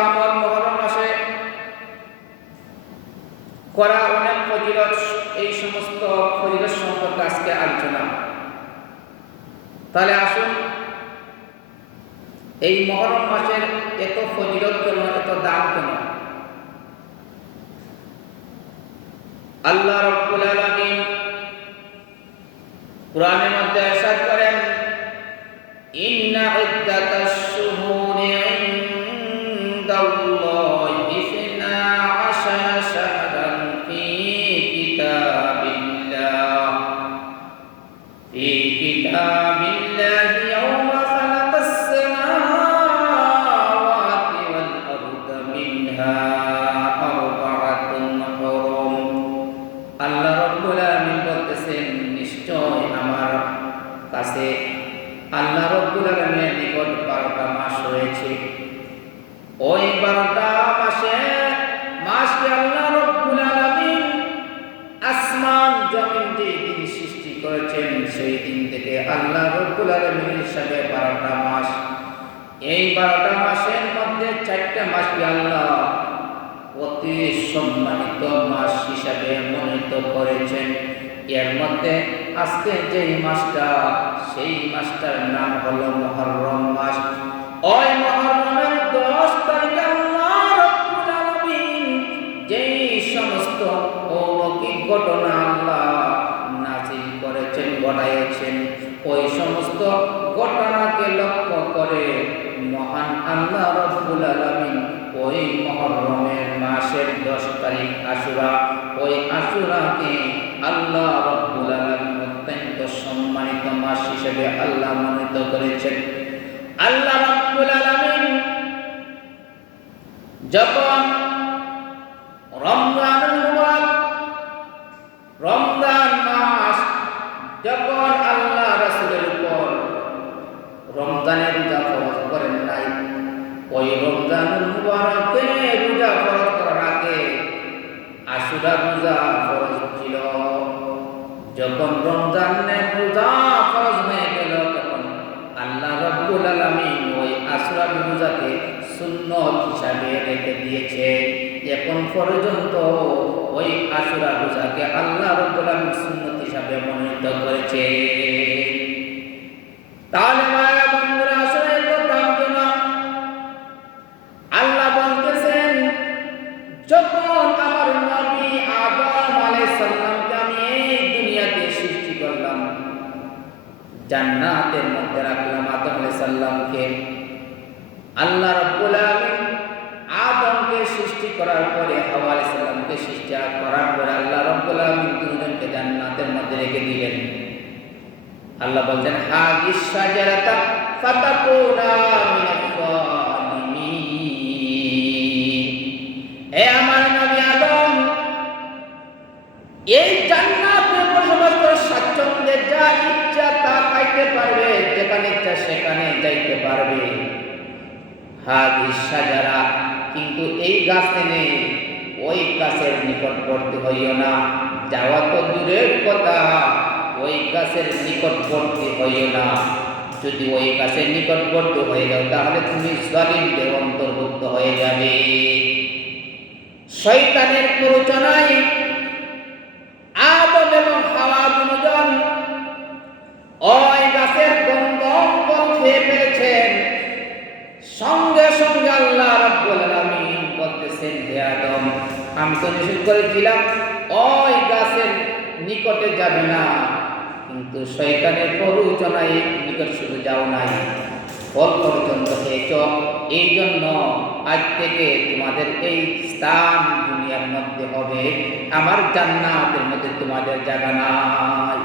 আমল মুহররম মাসে করা অনেক ফজিলত, এই সমস্ত ফজিলত সম্পর্কে আজকে আলোচনা। তাহলে আসুন, এই মুহররম মাসের এত ফজিলত কেন, এত দাম কেন? আল্লাহ রাব্বুল আলামিন কুরআনের মধ্যে ইরশাদ করেন, ইন্না ইদ্দাতাশ শুহুরি ইনদাল্লাহি ইসনা আশারা শাহরান ফি কিতাবিল্লাহি ইয়াওমা খালাকাস সামাওয়াতি ওয়াল আরদা মিনহা আরবাআতুন হুরুম। আল্লাহ রাব্বুল আলামিন বলতেছেন, নিশ্চয় আমার কাছে আল্লাহ রাব্বুল আলামিনের নিকট 12টা মাস রয়েছে। ওই 12টা মাসকে আল্লাহ রাব্বুল আলামিন আসমান জমিন যেদিন সৃষ্টি করেছেন, সেই দিন থেকে আল্লাহ রাব্বুল আলামিনের হিসাবে 12টা মাস। এই 12টা মাসের মধ্যে 4টা মাসকে আল্লাহ অতি সম্মানিত মাস হিসাবে মনোনীত করেছেন। এর মধ্যে আজকে যেই মাসটা, সেই মাসটার নাম হলো মুহররম মাস। ওই মুহররমের 10 তারিখে আল্লাহ রাব্বুল আলামিন যেই সমস্ত অলৌকিক ঘটনা আল্লাহ নাযিল করেছেন, ঘটাইছেন, ওই সমস্ত ঘটনাকে লক্ষ্য করে মহান আল্লাহ রাব্বুল আলামিন ওই মুহররমের মাসের 10 তারিখ আশুরা, ওই আশুরাকে আল্লাহ রাব্বুল আলামিন অত্যন্ত সম্মানিত মাস হিসেবে আল্লাহ মনোনীত করেছেন। আল্লাহ রাব্বুল আলামিন যখন রমজান মাস যখন আল্লাহ রাসূলের উপর রমজানের রোজা ফরজ করেন নাই, ওই রমজানুল মুবারকে রোজা ফরজ করার আগে আশুরা রোজা ফরজ ছিল। যখন রমজানের রোজা ফরজ হয়ে গেল, তখন আল্লাহ রাব্বুল আলামিন ওই আশুরা রোজাকে সুন্নত হিসাবে রেখে দিয়েছে। এখন পর্যন্ত ওই আশুরা রোজাকে আল্লাহ রাব্বুল আলামিন সুন্নত হিসাবে মনোনীত করেছে। তাহলে ভাইরা বন্ধুরা, আসলে তো দাম কেন? আল্লাহ বলতেছেন, যখন আমার নবী আদম আলাইহিস সালামকে আমি এই দুনিয়াতে সৃষ্টি করলাম, জান্নাতের মধ্যে রাখলাম আদম আলাইহিস সালামকে। আল্লাহ রাব্বুল আলামিন আদমকে সৃষ্টি করার পরে, হাওয়া আলাইহিস সালামকে সৃষ্টি করার পরে আল্লাহ রাব্বুল আলামিন দুজনকে জান্নাতের মধ্যে রেখে দিলেন। আল্লাহ বলছেন, হাযিস শাজারাতা ফাতাকুনা মিনাল যালিমিন। হে আমার নবী আদম, এই জান্নাতে বসবাস করে স্বাচ্ছন্দ্যে যা ইচ্ছা তা খাইতে পারবে, যেখানে ইচ্ছা সেখানে যাইতে পারবে। হাযিস শাজারা, কিন্তু এই গাছ নেই, ওই গাছের নিকটবর্তী হইও না। যাওয়া তো দূরের কথা, ওই গাছের নিকটবর্তী হইও না। যদি ওই গাছের নিকটবর্তী হয়ে যাও, তাহলে তুমি জালিমদের অন্তর্ভুক্ত হয়ে যাবে। শয়তানের প্ররোচনায় আদম এবং হাওয়া দুজন ওই গাছের গন্ধ খেয়ে ফেলেছেন। সঙ্গে সঙ্গে আল্লাহ রাব্বুল আলামিন বলতেছেন, হে আদম, আমি তো নিষেধ করেছিলাম ওই গাছের নিকটে যাবে না, কিন্তু শয়তানের প্ররোচনায় নিকট শুধু যাও নাই, ফল পর্যন্ত খেয়েছ। এই জন্য আজ থেকে তোমাদের এই স্থান দুনিয়ার মধ্যে হবে, আমার জান্নাতের মধ্যে তোমাদের জায়গা নাই।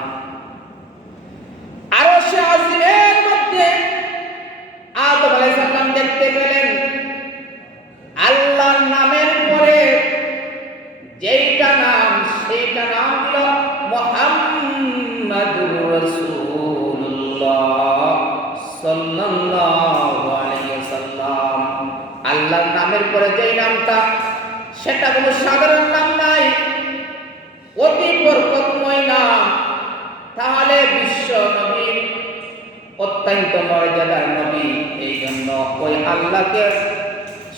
আরশে আজিমের মধ্যে আদম আলাইহিস সালাম দেখতে পেলেন আল্লাহর নামের পরে যেইটা নাম, সেইটা নাম হলো মুহাম্মাদুর রাসূলুল্লাহ সাল্লাল্লাহু আলাইহি ওয়াসাল্লাম। আল্লাহর নামের পরে যেই নামটা, সেটা কোনো সাধারণ নাম নাই, অতি বরকতময় নাম। তাহলে বিশ্ব নবীর অত্যন্ত মর্যাদার নবী, এই জন্য ওই আল্লাহকে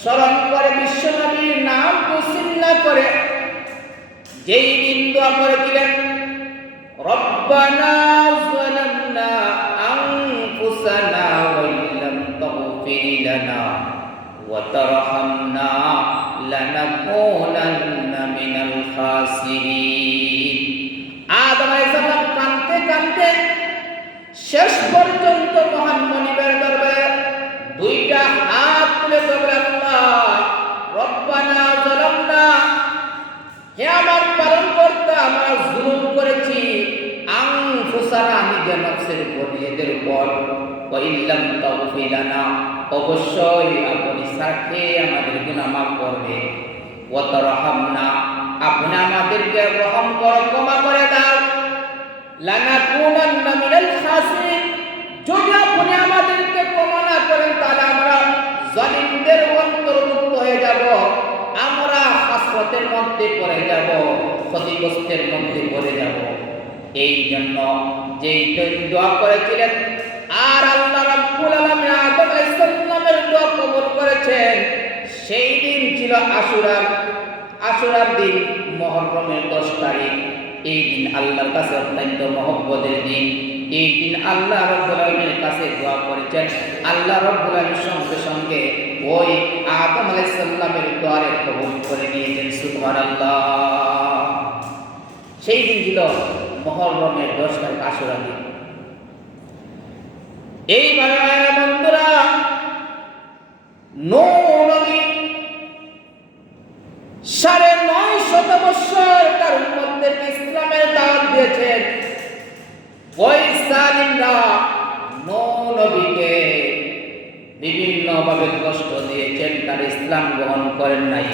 স্মরণ করে বিশ্বনবীর নাম উচ্চারণ করে যেই দিন দোয়া করেছিলেন রব্বানা যালামনা আনফুসানা ওয়া ইল্লাম তাগফির লানা ওয়া তারহামনা লানাকুনান্না মিনাল খাসিরিন। আদম আলাইহিস সালাম কাঁদতে কাঁদতে শেষ পর্যন্ত মহান মনিবের দরবারে দুইটা হাত তুলে বললেন আল্লাহ রব্বানা যালামনা, হে আমার পালনকর্তা আমরা জুলুম করেছি আনফুসানা নিজের নফসের উপর নিজেদের উপর ওয়া ইল্লাম তাগফির লানা, অবশ্যই আপনি সাথে আমাদের গুনাহ মাফ করবে, ওয়া তারহামনা আপনি আমাদেরকে রহম করো ক্ষমা করে দাও, লানাকুনান্না মিনাল খাসিরিন যদি আপনি আমাদেরকে ক্ষমা না করেন তাহলে আমরা জালিমদের অন্তর্ভুক্ত হয়ে যাব, আমরা হাসরতের মধ্যে পড়ে যাব, ক্ষতিগ্রস্তের মধ্যে পড়ে যাব। এই জন্য যেই দোয়া করেছিলেন আর আল্লাহ রাব্বুল আলামিন আদম আলাইহিস সালামের দোয়া কবুল করেছেন, সেই দিন ছিল আশুরার দিন, মুহররমের 10 তারিখ। এই দিন আল্লাহর কাছে অত্যন্ত মহব্বতের দিন। এই দিন আল্লাহ রাব্বুল আলামিনের কাছে দোয়া করেছেন, আল্লাহ রাব্বুল আলামিন সঙ্গে সঙ্গে ওই আদম আলাইহিস সালামের দোয়ারে কবুল করে নিয়েছেন। সুবহানাল্লাহ। সেই দিন ছিল মুহররমের 10 তারিখ আশুরা দিন। এইভাবে বন্ধুরা নূহ নবী 950 বছর তার উম্মতদেরকে ইসলামের দাওয়াত দিয়েছেন। ওই জালিমরা নূহ নবীকে বিভিন্নভাবে কষ্ট দিয়েছেন, তার ইসলাম গ্রহণ করেন নাই।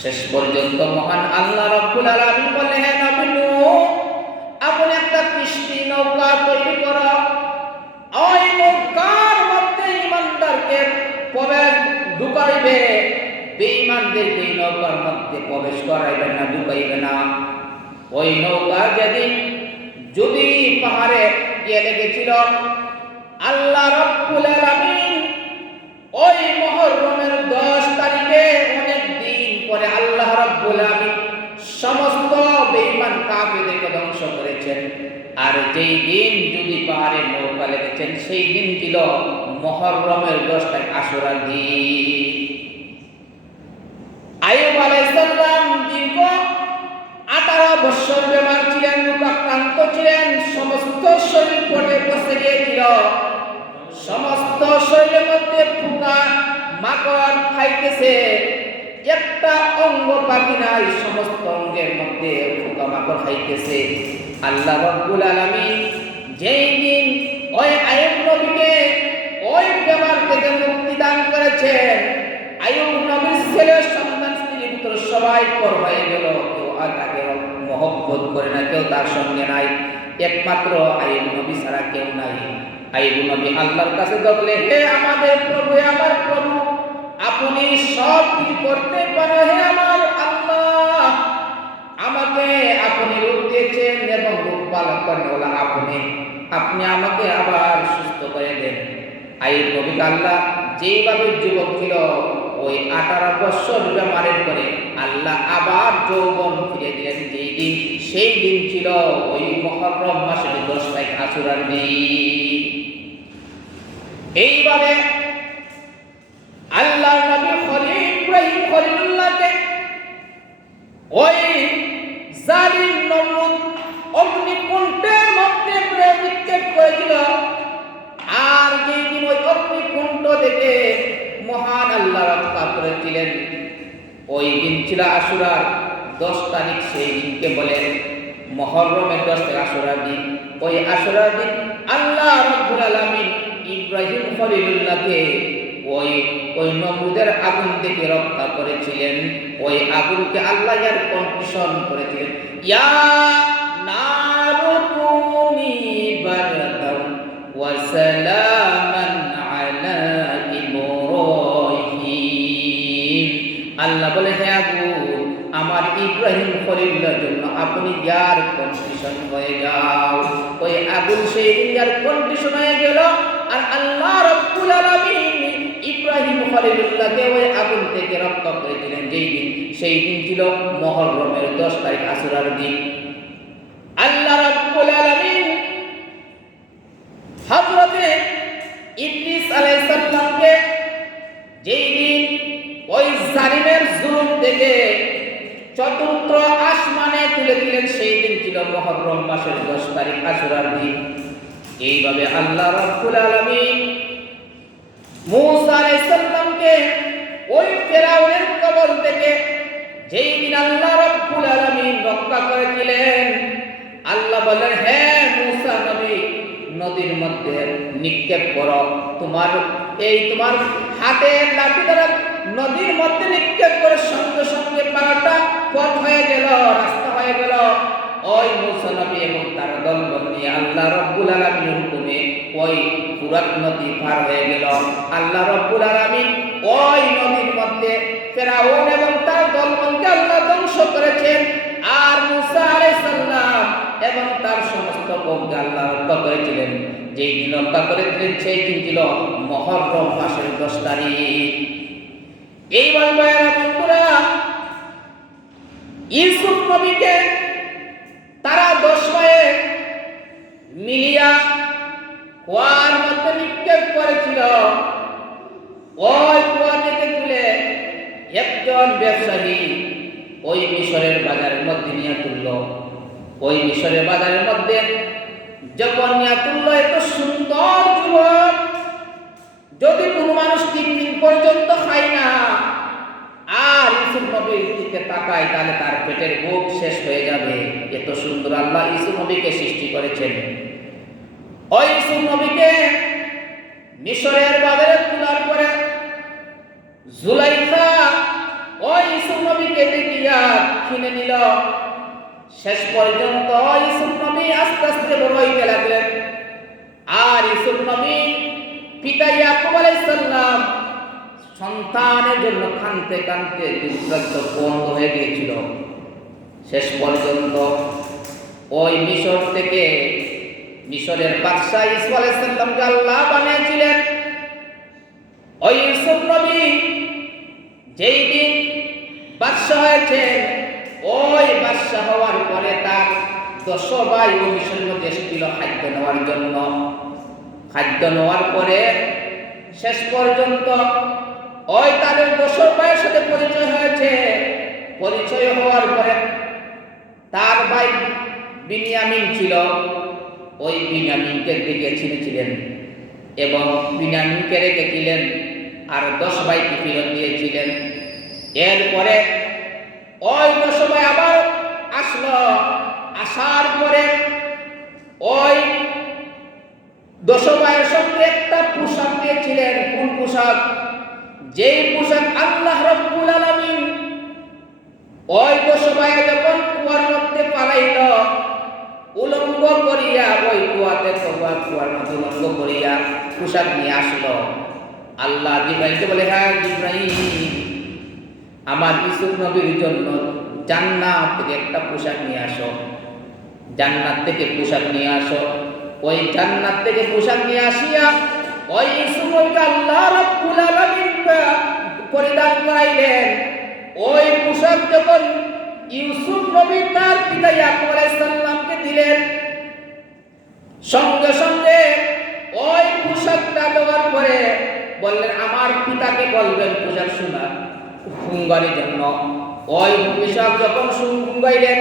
শেষ পর্যন্ত মহান আল্লাহ রাব্বুল আলামিন বললেন, হে নবী নূহ আপনি একটা কিস্তি নৌকা তৈরি করো, ওই নৌকার মধ্যে ঈমানদারকে প্রবেশ ঢুকাইবে, বেঈমানদেরকে এই নৌকার মধ্যে প্রবেশ করাইবেন না, ঢুকাইবে না। ওই নৌকা যেদিন যদি পাহাড়ে গিয়ে লেগেছিল, আল্লাহ রাব্বুল আলামিন ওই মুহররমের 10 তারিখে অনেক দিন পরে আল্লাহ রাব্বুল আলামিন সমস্ত বেঈমান কাফেরদেরকে ধ্বংস করেছেন। আর যেই দিন যদি পাহাড়ে নৌকা লেগেছেন সেই দিন ছিল মুহররমের 10 তারিখ আশুরার দিন। আইয়ুব আলাইহিস সালাম দীর্ঘ 18 বছর বেমার ছিলেন, রোগাক্রান্ত ছিলেন, সমস্ত শরীর পড়ে বসে গিয়েছিল, সমস্ত শরীরের মধ্যে পোকা মাকড় খাইতেছে, একটা অঙ্গ বাকি নাই, সমস্ত অঙ্গের মধ্যে পোকা মাকড় খাইতেছে। আল্লাহ রাব্বুল আলামিন যেই দিন ওই আইয়ুব নবীকে ওই বেমার থেকে মুক্তি দান করেছেন, আইয়ুব নবীর ছেলে সন্তান স্ত্রী পুত্র সবাই পর হয়ে গেল, কেউ আর তাকে মহব্বত করে না, কেউ তার সঙ্গে নাই, একমাত্র আইয়ুব নবী ছাড়া কেউ নাই। আইয়ুব নবী আল্লাহর কাছে বললে, হে আমাদের প্রভু, আমার প্রভু আপনি সব কিছু করতে পারেন, হে আমার আল্লাহ আমাকে আপনি রূপ দিয়েছেন এবং রূপ পালন করেন ওলা আপনি আমাকে আবার সুস্থ করে দেন। আইয়ুব নবীকে আল্লাহ যেভাবে যুবক ছিল ওই 18 বছর বেমারের পরে আল্লাহ আবার যৌবন ফিরে দিলেন। যেই দিন সেই দিন ছিল ওই মুহররম মাসের 10 তারিখ আশুরার দিন। এইভাবে আল্লাহ নবী ইব্রাহিম খলিলুল্লাহকে ওই জালিম নমরুদ অগ্নিকুণ্ডের মধ্যে নিক্ষেপ করেছিল। আর যেই দিন ওই অগ্নিকুণ্ড থেকে মহান আল্লাহ রক্ষা করেছিলেন, ওই দিন ছিল আশুরার 10 তারিখ। সেই দিনকে বলে মুহররমের 10 তারিখ আশুরার দিন। ওই আশুরার দিন আল্লাহ রাব্বুল আলামিন ইব্রাহিম খলিলুল্লাহকে ওই নমরুদের আগুন থেকে রক্ষা করেছিলেন। ওই আগুনকে আল্লাহ এর কন্ডিশন করেছিলেন, ইয়া নারু কুনি বারদান ওয়া সালামান আলা ইব্রাহিম। আল্লাহ বলে, হে আগুন আমার ইব্রাহিম খলিলুল্লাহর জন্য আপনি ইয়ার কন্ডিশন হয়ে যাও। ওই আগুন সেই ইয়ার কন্ডিশন হয়ে গেল। আর আল্লাহ রাব্বুল আলামিন ইব্রাহিম খলিলুল্লাহকে ওই আগুন থেকে রক্ষা করেছিলেন যেই দিন, সেই দিন ছিল মুহররমের 10 তারিখ, আশুরার দিন। আল্লাহ রাব্বুল আলামিন হযরতে ইদ্রিস আলাইহিস সালামকে যেই দিন ওই জালিমের জুলুম থেকে চতুর্থ আসমানে তুলে দিলেন, সেই দিন ছিল মুহররম মাসের 10 তারিখ, আশুরার দিন। এইভাবে আল্লাহ রাব্বুল আলামিন মূসা আলাইহিস সালামকে ওই ফিরাউনের কবল থেকে যেই দিন আল্লাহ রাব্বুল আলামিন রক্ষা করেছিলেন, আল্লাহ বলেন, হে মূসা নবী, নদীর মধ্যে নিক্ষেপ করো, তোমার হাতের লাঠি দ্বারা নদীর মধ্যে নিক্ষেপ করে সঙ্গে সঙ্গে পারাটা পথ হয়ে গেল, রাস্তা হয়ে গেল। ওই মূসা নবী এবং তার দলবল নিয়ে আল্লাহ রাব্বুল আলামিনের হুকুমে ওই ফুরাত নদী পার হয়ে গেল। আল্লাহ রাব্বুল আলামিন ওই নদীর মধ্যে ফিরাউন এবং তার দলবলকে আল্লাহ ধ্বংস করেছেন, আর মূসা আলাইহিস সালাম এবং তার সমস্ত কওমকে আল্লাহ রক্ষা করেছিলেন। যেই দিন রক্ষা করেছিলেন সেই দিন ছিল মুহররম মাসের 10 তারিখ। এইবার ভাইরা বন্ধুরা, ইউসুফ নবীকে তারা 10 ভাইয়ে মিলিয়া কুয়ার মধ্যে নিক্ষেপ করেছিল। ওই কুয়া থেকে তুলে একজন ব্যবসায়ী ওই মিশরের বাজারের মধ্যে নিয়ে তুলল। ওই মিশরের বাজারের মধ্যে যখন নিয়ে তুলল, এত সুন্দর যুবক, যদি কোনো মানুষ 3 দিন পর্যন্ত খায় না আর ইউসুফ নবীর দিকে তাকায়, তাহলে তার পেটের ভোগ শেষ হয়ে যাবে। এত সুন্দর আল্লাহ ইউসুফ নবীকে সৃষ্টি করেছেন। ওই ইউসুফ নবীকে মিশরের বাজারে তোলার পরে জুলাইখা ওই ইউসুফ নবীকে দেখিয়া কিনে নিল। শেষ পর্যন্ত ইউসুফ নবী আস্তে আস্তে বড় হইতে লাগলেন। আর ইউসুফ নবী পিতা ইয়াকুব আলাইহিস সালাম সন্তানের জন্য কাঁদতে কাঁদতে দুধ বন্ধ হয়ে গিয়েছিল। শেষ পর্যন্ত ওই মিশর থেকে মিশরের বাদশা ইউসুফ আলাইহিস সালামকে আল্লাহ বানিয়েছিলেন। ওই ইউসুফ নবী যেই দিন বাদশা হয়েছেন, ওই বাদশা হওয়ার পরে তার 10 ভাই ওই মিশরের মধ্যে এসেছিল খাদ্য নেওয়ার জন্য। খাদ্য নেওয়ার পরে শেষ পর্যন্ত ওই তাদের 10 ভাইয়ের সাথে পরিচয় হয়েছে। পরিচয় হওয়ার পরে তার ভাই বিনিয়ামিন ছিল, ওই বিনিয়ামিনকে দিকে চিনেছিলেন এবং বিনিয়ামিনকে রেখেছিলেন, আর 10 ভাইকে ফেরত দিয়েছিলেন। এরপরে ওই 10 ভাই আবার আসলো। আসার পরে ওই 10 ভাইয়ের সঙ্গে একটা পোশাক দিয়েছিলেন। কোন পোশাক? যেই পোশাক আল্লাহ রাব্বুল আলামিন ওই 10 ভাই যখন কুয়ার মধ্যে পালাইল, উলঙ্গ করিয়া ওই কুয়াতে কুয়ার মধ্যে উলঙ্গ করিয়া পোশাক নিয়ে আসলো। আল্লাহ জিবরাইলকে বলে, হ্যাঁ জিবরাইল, আমার ইউসুফ নবীর জন্য জান্নাত থেকে একটা পোশাক নিয়ে আসো। জান্নাত থেকে পোশাক নিয়ে আসো। ওই জান্নাত থেকে পোশাক নিয়ে আসিয়া ওই ইউসুফ নবীকে আল্লাহ রাব্বুল আলামিন পরিধান করাইলেন। ওই পোশাক যখন ইউসুফ নবী তার পিতা ইয়াকুব আলাইহিস সালামকে দিলেন, সঙ্গে সঙ্গে ওই পোশাকটা দেওয়ার পরে বললেন, আমার পিতাকে বলবেন পোশাক শুঙ্গারির জন্য। ওই পোশাক যখন শুঙ্গাইলেন,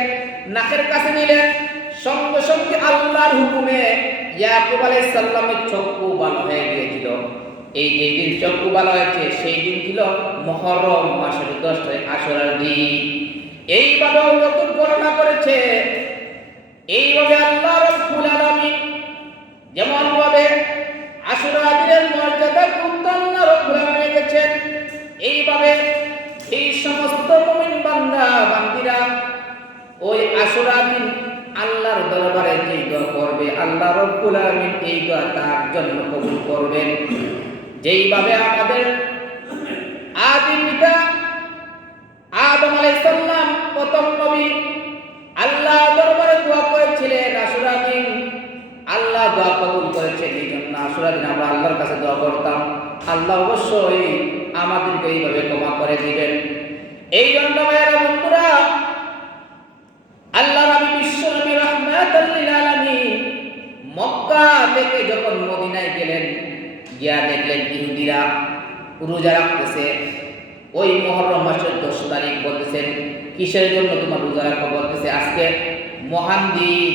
নাকের কাছে নিলেন, সঙ্গে সঙ্গে আল্লাহর হুকুমে ইয়াকুব আলাইহিস সালামের চক্ষু ভালো হয়ে গিয়েছিল। এই যে দিন চক্ষু ভালো হয়েছে সেই দিন ছিল মুহররম মাসের 10 তারিখ, আশুরার দিন। এইভাবে নতুন বর্ণনা করেছে। এইভাবে আল্লাহ রাব্বুল আলামিন যেমন ভাবে আশুরা দিনের মর্যাদা আল্লাহ রাব্বুল আলামিন রেখেছেন, এইভাবে এই সমস্ত মুমিন বান্দা বান্দীরা ওই আশুরা দিন আল্লাহর দরবারে যে দোয়া করবে, আল্লাহ রাব্বুল আলামিন এই দোয়া তার জন্য কবুল করবেন। যেইভাবে আমাদের আদি পিতা আদম আলাইহিস সালাম প্রথম নবী আল্লাহ দরবারে দোয়া করেছিলেন আশুরা দিন, আল্লাহ দোয়া কবুল করেছেন। এই জন্য আশুরা দিন আমরা আল্লাহর কাছে দোয়া করতাম, আল্লাহ অবশ্যই আমাদেরকে এইভাবে ক্ষমা করে দিবেন। এই জন্য ভাইয়েরা বন্ধুরা, আল্লাহ নবী বিশ্বনবী রাহমাতুল লিল আলামিন মক্কা থেকে যখন মদিনায় গেলেন, গিয়া দেখলেন ইহুদিরা রোজা রাখতেছে। ওই মুহররম মাসের 10 তারিখ বলতেছেন, কিসের জন্য তোমার রোজা রাখো? বলতেছে আজকে মহান দিন,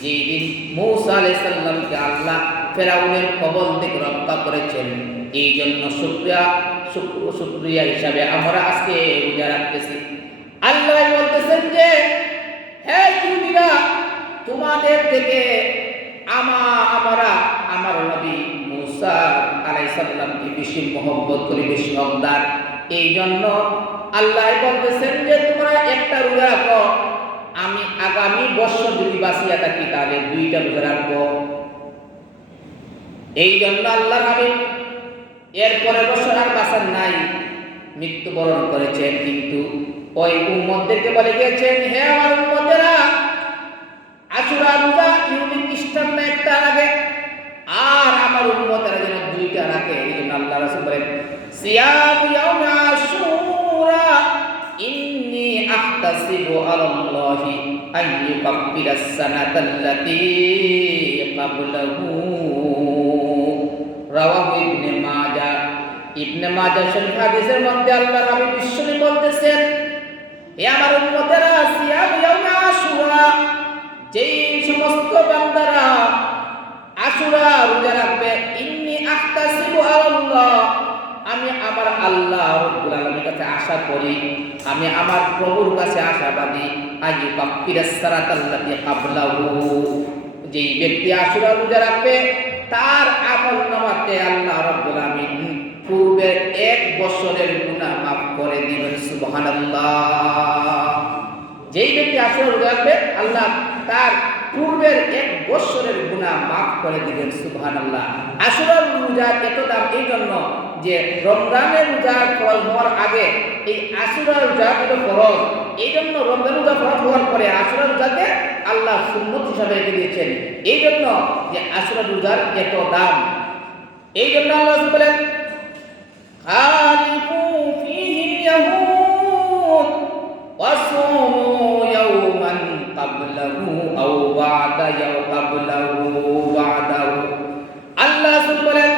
যেই দিন মূসা আলাইহিস সালামকে আল্লাহ ফেরাউনের কবল থেকে রক্ষা করেছেন। এই জন্য শুকরিয়া হিসাবে আমরা আজকে রোজা রাখতেছি। আল্লাহ বলতেছেন যে হে ইহুদিরা, তোমাদের থেকে আমার নবী মূসা আলাইহিস সালামকে বেশি মহব্বত করি, বেশি হকদার। এই জন্য আল্লাহ বলতেছেন যে তোমরা একটা রোজা রাখো, আমি আগামী বছর যদি বাঁচিয়া থাকি তাহলে 2টা রোজা রাখবো। এই জন্য আল্লাহ নবী এরপরের বছর আর বাঁচার নাই, মৃত্যুবরণ করেছেন। কিন্তু ওই উম্মতদেরকে বলে গিয়েছেন, হে আমার উম্মতেরা, আশুরা রোজা ইহুদি খ্রিস্টানরা একটা রাখে, আর আমার উম্মতেরা যেন 2টা রাখে। এই জন্য আল্লাহ রাসূল বলেন, সিয়াম ইয়াউমা আশুরা ইন্নী আহতাসিবু আলাল্লাহি আন ইউকাফিরাস সানাতাল্লাতী ক্বাবলাহু। রাওয়াহু ইবনে মাজাহ শরীফ হাদিসের মধ্যে আল্লাহ নবী বিশ্বনবী বলতেছেন, হে আমার উম্মতেরা, সিয়াম ইয়াউমা আশুরা, যেই সমস্ত বান্দারা আশুরা রোজা রাখবে, ইন্নী আহতাসিবু আলাল্লাহ, আমি আমার আল্লাহ রাব্বুল আলামিনের কাছে আশা করি, আমি আমার প্রভুর কাছে আশাবাদী, আইয়ু কাফিরাস সারাতাল্লাতী ক্বাবলাহু, যেই ব্যক্তি আশুরা রোজা রাখবে তার আমলনামাতে আল্লাহ রাব্বুল আলামিন পূর্বের 1 বছরের গুনাহ মাফ করে দিবেন। সুবহানাল্লাহ। যেই ব্যক্তি আশুরা রোজা রাখবে আল্লাহ তার পূর্বের 1 বছরের গুনাহ মাফ করে দিবেন। সুবহানাল্লাহ। আশুরা রোজা এত দাম এই জন্য যে রমজানের রোজা ফরজ হওয়ার আগে এই আশুরা রোজা হলো ফরজ। এই জন্য রমজান রোজা ফরজ হওয়ার পরে আশুরা রোজাকে আল্লাহ সুন্নত হিসাবে রেখে দিয়েছেন। এই জন্য যে আশুরা রোজার এত দাম। এই জন্য আল্লাহ বলেন, খালিফু ফীহিল ইয়াহুদ ওয়াসুমু ইয়াওমান ক্বাবলাহু আও বা'দা ক্বাবলাহু বা'দাহু। আল্লাহ বলেন,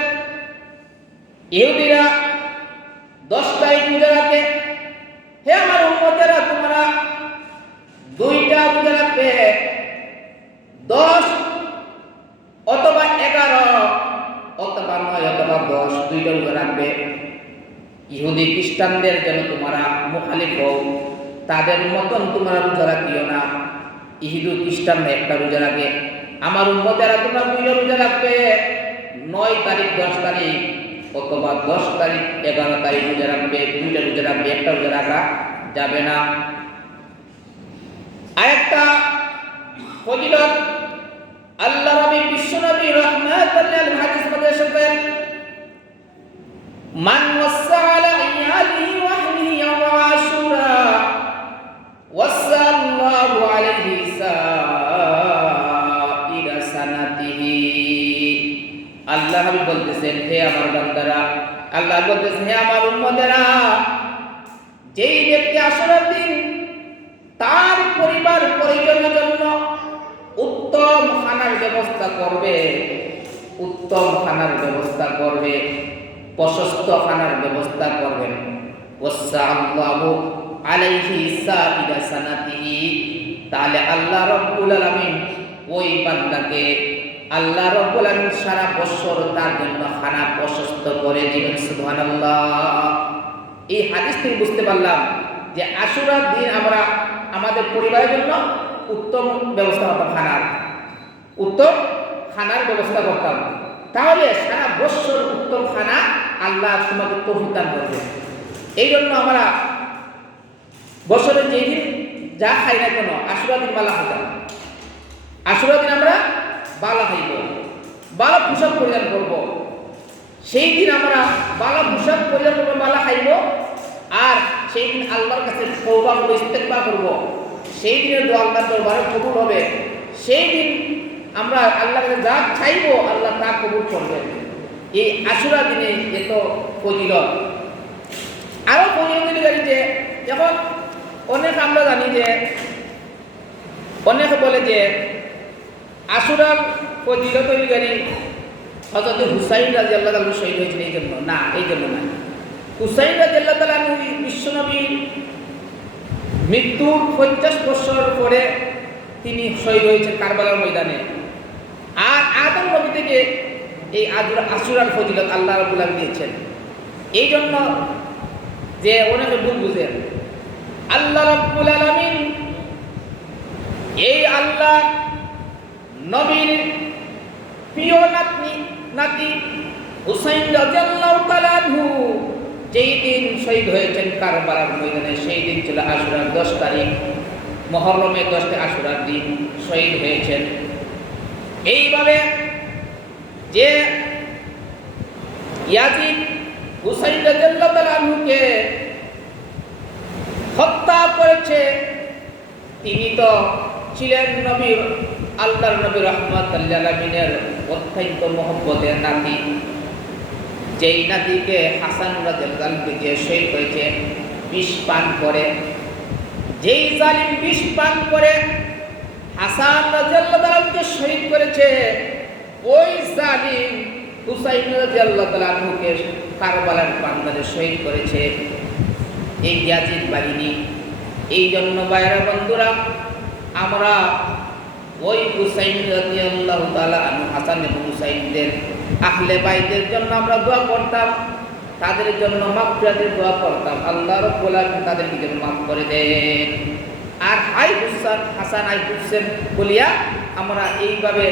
ইহুদিরা 10 তারিখ রোজা রাখে, হে আমার উম্মতেরা, তোমরা 2টা রোজা রাখবে, 10 অথবা 11 অথবা 9 অথবা 10, 2টা রোজা রাখবে। ইহুদি খ্রিস্টানদের যেন তোমরা মুখালিফ হও, তাদের মতন তোমরা রোজা রাখিও না। ইহুদি খ্রিস্টানরা একটা রোজা রাখে, আমার উম্মতেরা তোমরা 2টা রোজা রাখবে, 9 তারিখ 10 তারিখ অথবা 10 তারিখ 11 তারিখ রোজা রাখবে। 2টা রোজা রাখবে, একটা রোজা রাখা যাবে না। আরেকটা ফজিলত আল্লাহ নবী বিশ্বনবী রাহমাতুল লিল আলামিন হাদিস মধ্যে এসেছে, মান ওয়াসা আলা ইয়ালিহি ওয়া আহলিহি ইয়াওম আশুরা ওয়াসাল্লাহু আলাইহি সাইরা সানাতিহি। আল্লাহ হাবিব বলতেছেন, হে আমার বান্দারা, আল্লাহ বলতেছেন, হে আমার উম্মতেরা, যেই ব্যক্তি আশুরার দিন তার পরিবার পরিজনের জন্য উত্তম খানার ব্যবস্থা করবে, উত্তম খানার ব্যবস্থা করবে, প্রশস্ত খানার ব্যবস্থা করবেন, ওয়াসাল্লাহু আলাইহি সাইরা সানাতিহি, তাহলে আল্লাহ রাব্বুল আলামিন ওই বান্দাকে আল্লাহ রাব্বুল আলামিন সারা বছর তার জন্য খানা প্রশস্ত করে দিবেন। সুবহানাল্লাহ। এই হাদিস থেকে বুঝতে পারলাম যে আশুরার দিন আমরা আমাদের পরিবারের জন্য উত্তম ব্যবস্থা করতাম, উত্তম খানার ব্যবস্থা করতাম, তাহলে সারা বছর উত্তম খানা আল্লাহ তোমাকে তৌফিক দান করবে। এই জন্য আমরা বছরের যেই দিন যা খাই না কেন আশুরা দিন বালা হতাম, আশুরা দিন আমরা বালা খাইব, বালা পোশাক পরিধান করব, সেই দিন আমরা বালা পোশাক পরিধান করবো, বালা খাইব, আর সেই দিন আল্লাহর কাছে তওবা করব, ইস্তেগফার করব, সেই দিনের দোয়া আল্লাহর দরবারে কবুল হবে। সেই দিন আমরা আল্লাহর কাছে যা চাইবো আল্লাহ তা কবুল করবেন। এই আশুরা দিনে এত ফজিলত। আরও ফজিলত গাড়ি যে এখন অনেক আমরা জানি যে অনেকে বলে যে আশুরার ফজিলত গাড়ি হযরত হুসাইন রাদিয়াল্লাহু তাআলা শহীদ হয়েছেন এই জন্য না, এই জন্য না। হুসাইন রাদিয়াল্লাহু তাআলা বিশ্বনবীর মৃত্যুর 50 বছর পরে তিনি শহীদ হয়েছেন কারবালার ময়দানে। আর আদম নবী থেকে এই আশুরার ফজিলত আল্লাহ রাব্বুল আলামিন দিয়েছেন। এই জন্য যে অনেকে ভুল বুঝেন, আল্লাহ রাব্বুল আলামিন এই আল্লাহ নবীর প্রিয় নাতি হুসাইন রাদিয়াল্লাহু তাআলা আনহু যেই দিন শহীদ হয়েছেন কারবালার ময়দানে, সেই দিন ছিল আশুরার 10 তারিখ, মুহররমের 10 আশুরার দিন শহীদ হয়েছেন। এইভাবে যে ইয়াজিদ হুসাইন রাদিয়াল্লাহু তাআলা আনহুকে হত্যা করেছে, তিনি তো ছিলেন নবীর আল্লাহর নবী রাহমাতুল লিল আলামিনের অত্যন্ত মহব্বতের নাতি। যেই নাতিকে হাসান রাদিয়াল্লাহু আনহু যে শহীদ হয়েছে বিষ পান করে, যেই জালিম বিষ পান করে হাসান রাদিয়াল্লাহু আনহুকে শহীদ করেছে, ওই জালিম হুসাইন রাদিয়াল্লাহু আনহুকে কারবালার প্রান্তরে শহীদ করেছে এই ইয়াজিদ বাহিনী। এই জন্য ভাইরা বন্ধুরা, আমরা ওই হুসাইন রাদিয়াল্লাহু তাআলা আনহু হাসান এবং হুসাইনদের আহলে বাইতের জন্য আমরা দোয়া করতাম, তাদের জন্য মাগফিরাতের দোয়া করতাম, আল্লাহ রাব্বুল আলামিন তাদেরকে যেন মাফ করে দেন। আর হাই হাসান আই হুসেন বলিয়া আমরা এইভাবে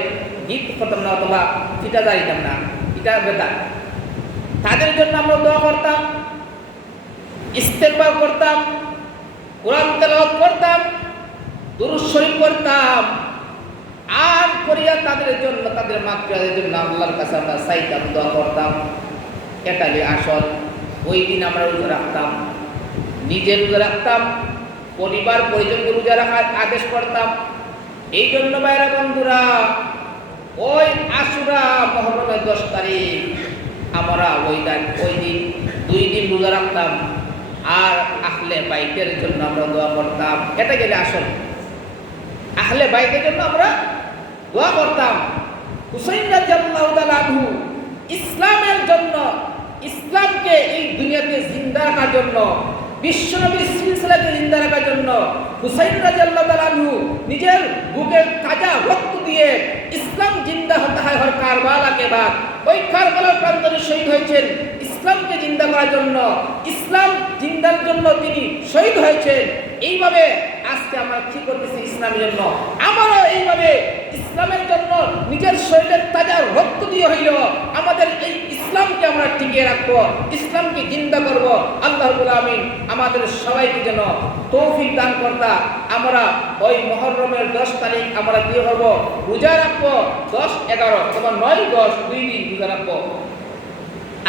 গীত করতাম না অথবা পিতা দাঁড়িতাম না, এটা বেদাত। তাদের জন্য আমরা দোয়া করতাম, ইস্তেগফার করতাম, কোরআন তেলাওয়াত করতাম, দুরূদ শরীফ করতাম, আর করিয়া তাদের জন্য তাদের মাগফিরাতের জন্য আল্লাহর কাছে আমরা চাইতাম, দোয়া করতাম। এটাই আসল। ওই দিন আমরা রোজা রাখতাম, নিজে রোজা রাখতাম, পরিবার পরিজনকে রোজা রাখার আদেশ করতাম। এই জন্য ভাইরা বন্ধুরা, ওই আশুরা মুহররমের 10 তারিখ আমরা ওই দিন 2 দিন রোজা রাখতাম, আর আহলে বাইতের জন্য আমরা দোয়া করতাম। এটা গেলে আসল, আহলে বাইতের জন্য আমরা দোয়া করতাম। হুসাইন রাদিয়াল্লাহু তাআলা আনহু ইসলামের জন্য, ইসলামকে এই দুনিয়াতে জিন্দা রাখার জন্য, বিশ্বনবীর সিলসিলাকে জিন্দা রাখার জন্য হুসাইন রাদিয়াল্লাহু তাআলা আনহু নিজের বুকের তাজা রক্ত দিয়ে ইসলাম জিন্দা হতে হয় কারবালাকে বাদ। ওই কারবালার প্রান্তরে শহীদ হয়েছেন ইসলামকে জিন্দা করার জন্য, ইসলাম জিন্দার জন্য তিনি শহীদ হয়েছেন। এইভাবে আজকে আমরা কি করতেছি ইসলামের জন্য, আমারও এইভাবে ইসলামের জন্য নিজের শরীরের তাজা রক্ত দিয়ে হইল আমাদের এই ইসলামকে আমরা টিকিয়ে রাখবো, ইসলামকে জিন্দা করব। আল্লাহ রাব্বুল আলামিন আমাদের সবাইকে যেন তৌফিক দান করতা। আমরা ওই মুহররমের 10 তারিখ আমরা কি করব, রোজা রাখবো। 10, 11 অথবা 9, 10 2 দিন রোজা রাখবো।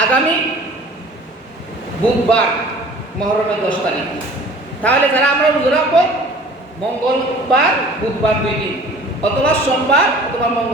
আগামী বুধবার মুহররমের 10 তারিখ, তাহলে যারা আমরা রোজা রাখবো মঙ্গলবার বুধবার 2 দিন, অথবা সোমবার অথবা মঙ্গল